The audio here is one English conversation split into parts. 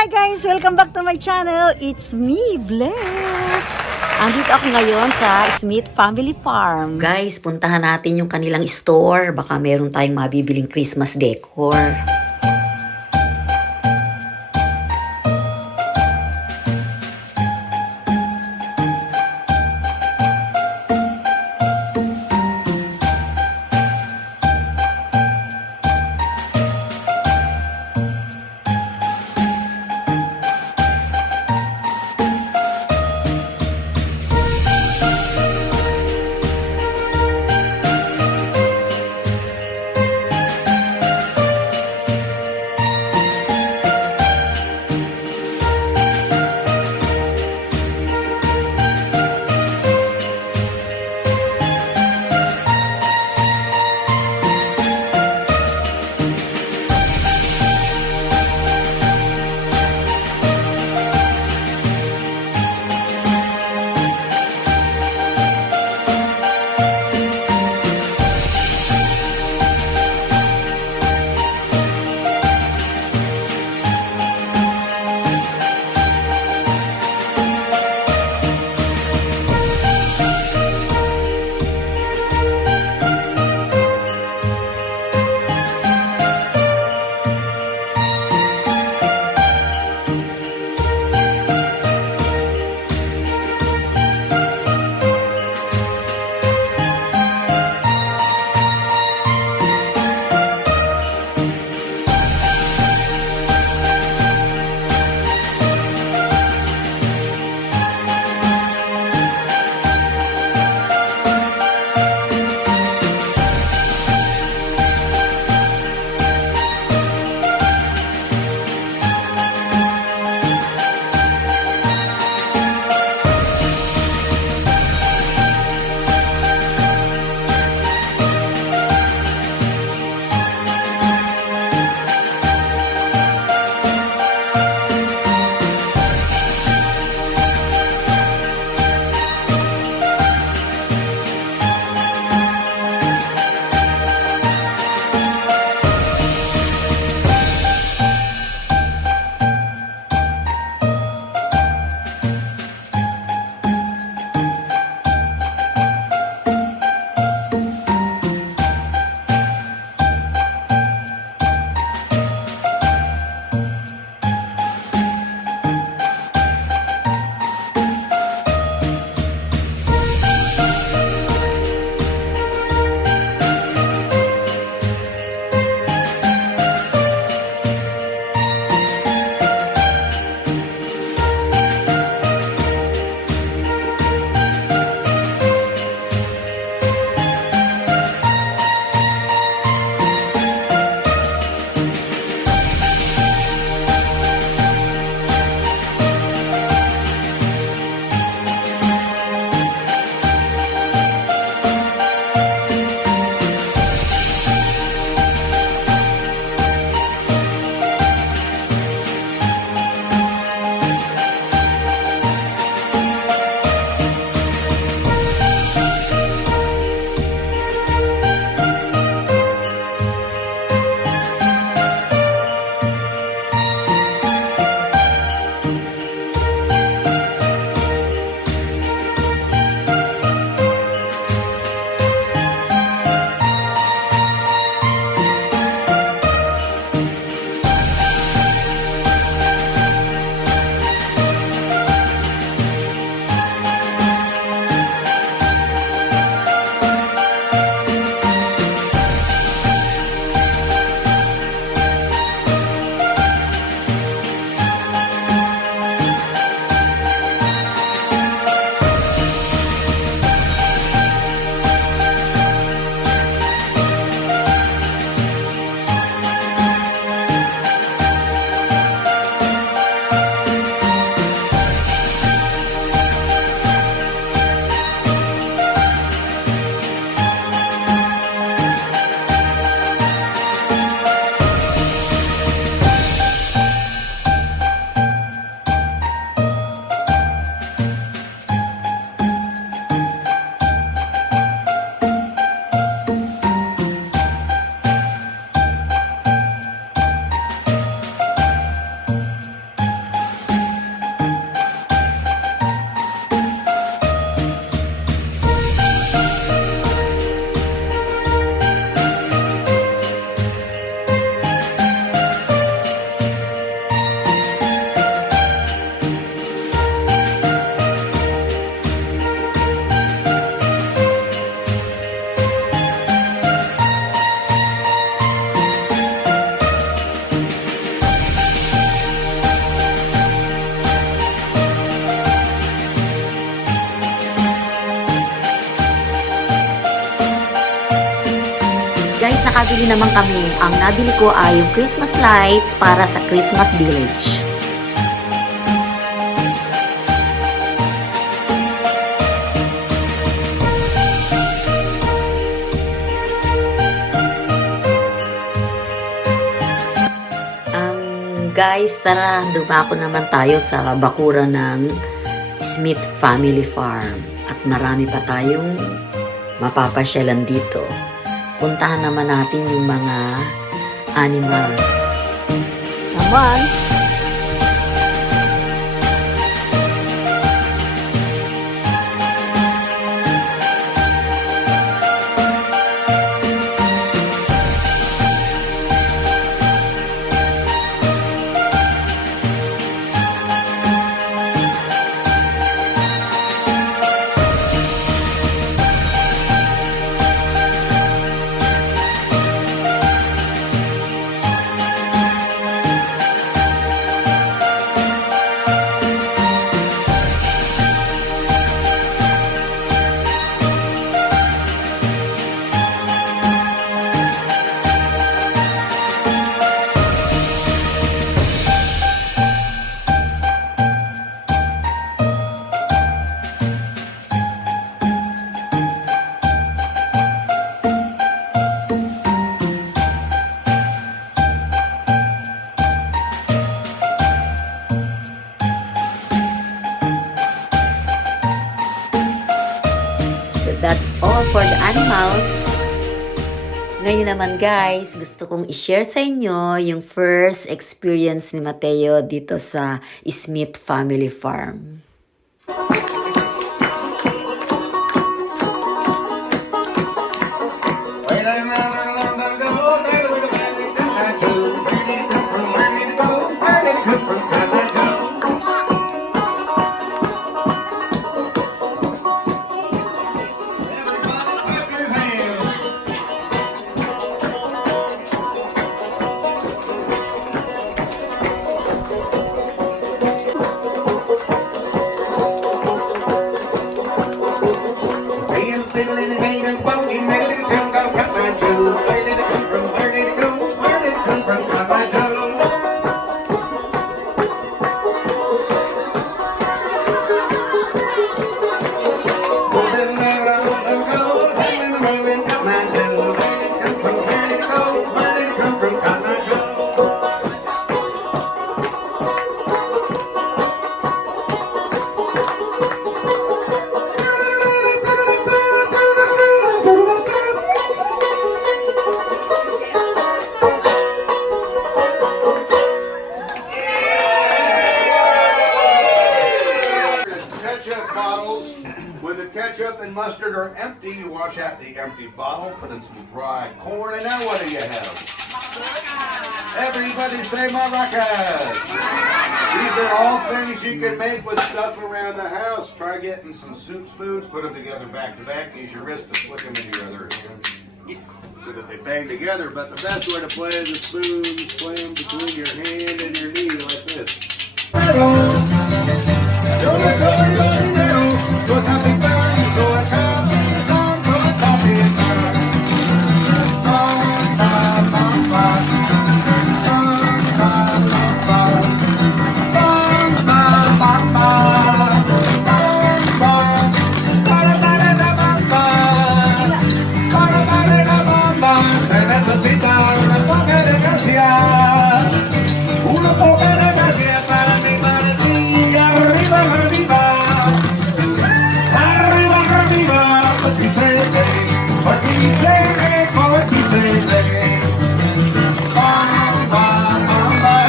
Hi guys! Welcome back to my channel. It's me, Bless. Andito ako ngayon sa Smith Family Farm. Guys, puntahan natin yung kanilang store. Baka meron tayong mabibiling Christmas decor. Nakabili naman kami. Ang nabili ko ay yung Christmas lights para sa Christmas Village. Guys, tara, dumako naman tayo sa bakuran ng Smith Family Farm. At marami pa tayong mapapasyalan dito. Puntahan naman natin yung mga animals. Naman. That's all for the animals. Ngayon naman guys, gusto kong i-share sa inyo yung first experience ni Mateo dito sa Smith Family Farm. When the ketchup and mustard are empty, you wash out the empty bottle, put in some dry corn, and now what do you have? Everybody say maracas! These are all things you can make with stuff around the house. Try getting some soup spoons, put them together back to back, use your wrist to flick them into your other hand so that they bang together. But the best way to play is the spoons, play them between your hand and your knee like this.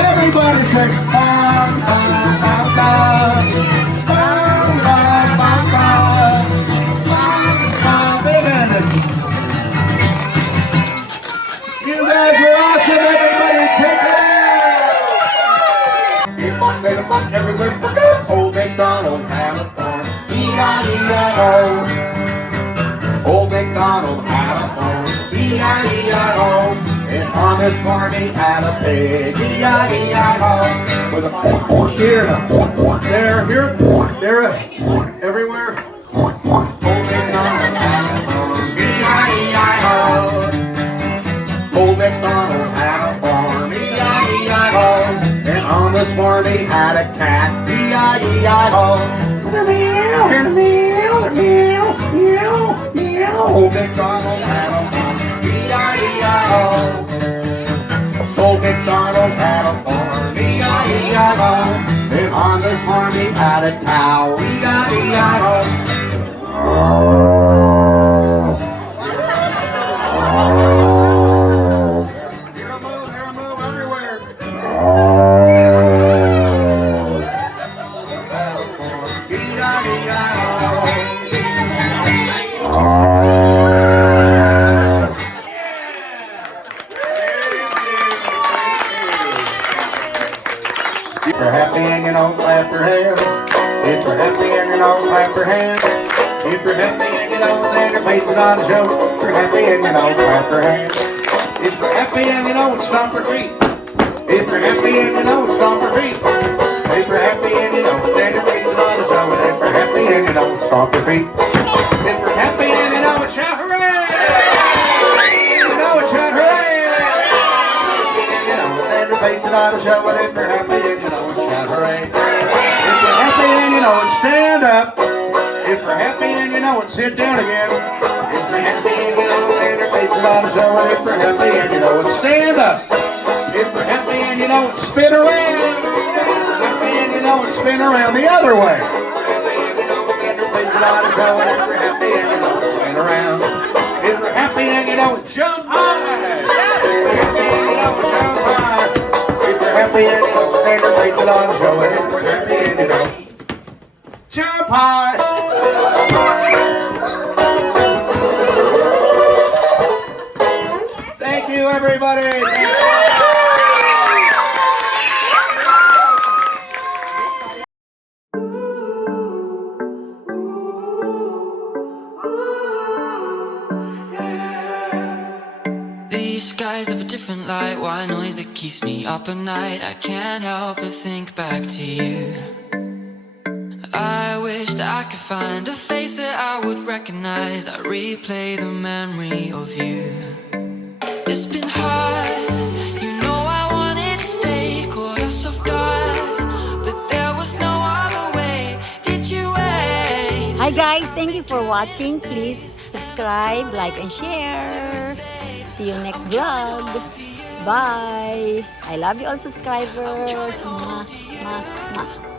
Everybody say bam bam bam bam bam bam bam bam bam. You guys are awesome. Everybody take it out. Everywhere. Old MacDonald had a farm. E-I-E-I-O. Old MacDonald had a farm. E-I-E-I-O. And on this farm he had a pig, E-I-E-I-O, with a here, there, here, there, everywhere. Holding on the E-I-E-I-O. this farm he had a cat. E-I-E-I-O. Meow, meow, meow, meow, meow, meow. Old MacDonald had a farm. E-I-E-I-O. Old MacDonald had a farm. E-I-E-I-O. And on this farm he had a cow. E-I-E-I-O. If you're happy and you don't clap your hands. If you're happy and you don't clap your hands. If you're happy and you don't, then your face is on a show. If you're happy and you don't clap your hands. If you're happy and you don't stomp your feet. If you're happy and you don't stomp your feet. If you're happy and you don't, then your face is on a show. And if you're happy and you don't stomp your feet. If you're happy and you don't shout hooray. You know it, shout hooray. And you know, then your face is on a show. And if you're happy and you don't shout hooray. If you're happy and you know it, stand up. If you're happy and you know it, sit down again. If you're happy and you know it, then your face is on a show. And if you're happy and you know it, stand up. If you're happy and you know it, spin around. If you're happy and you know it, spin around the other way. If you're happy and you know it, then your face is on a show. And if you're happy and you know it, spin around. If you're happy and you know it, jump high. If you're happy and you know it, jump high. If you're happy and you know it, then your face is on a show. And if you're happy and you know it, jump high. Thank you, everybody. These skies have a different light, white noise that keeps me up at night. I can't help but think back to you. I wish that I could find a face that I would recognize. I replay the memory of you. It's been hard, you know I wanted to stay, caught us off guard, but there was no other way. Did you wait? Hi guys, thank you for watching. Please subscribe, like, and share. See you next vlog. Bye. I love you all subscribers. Mwah, mwah, mwah.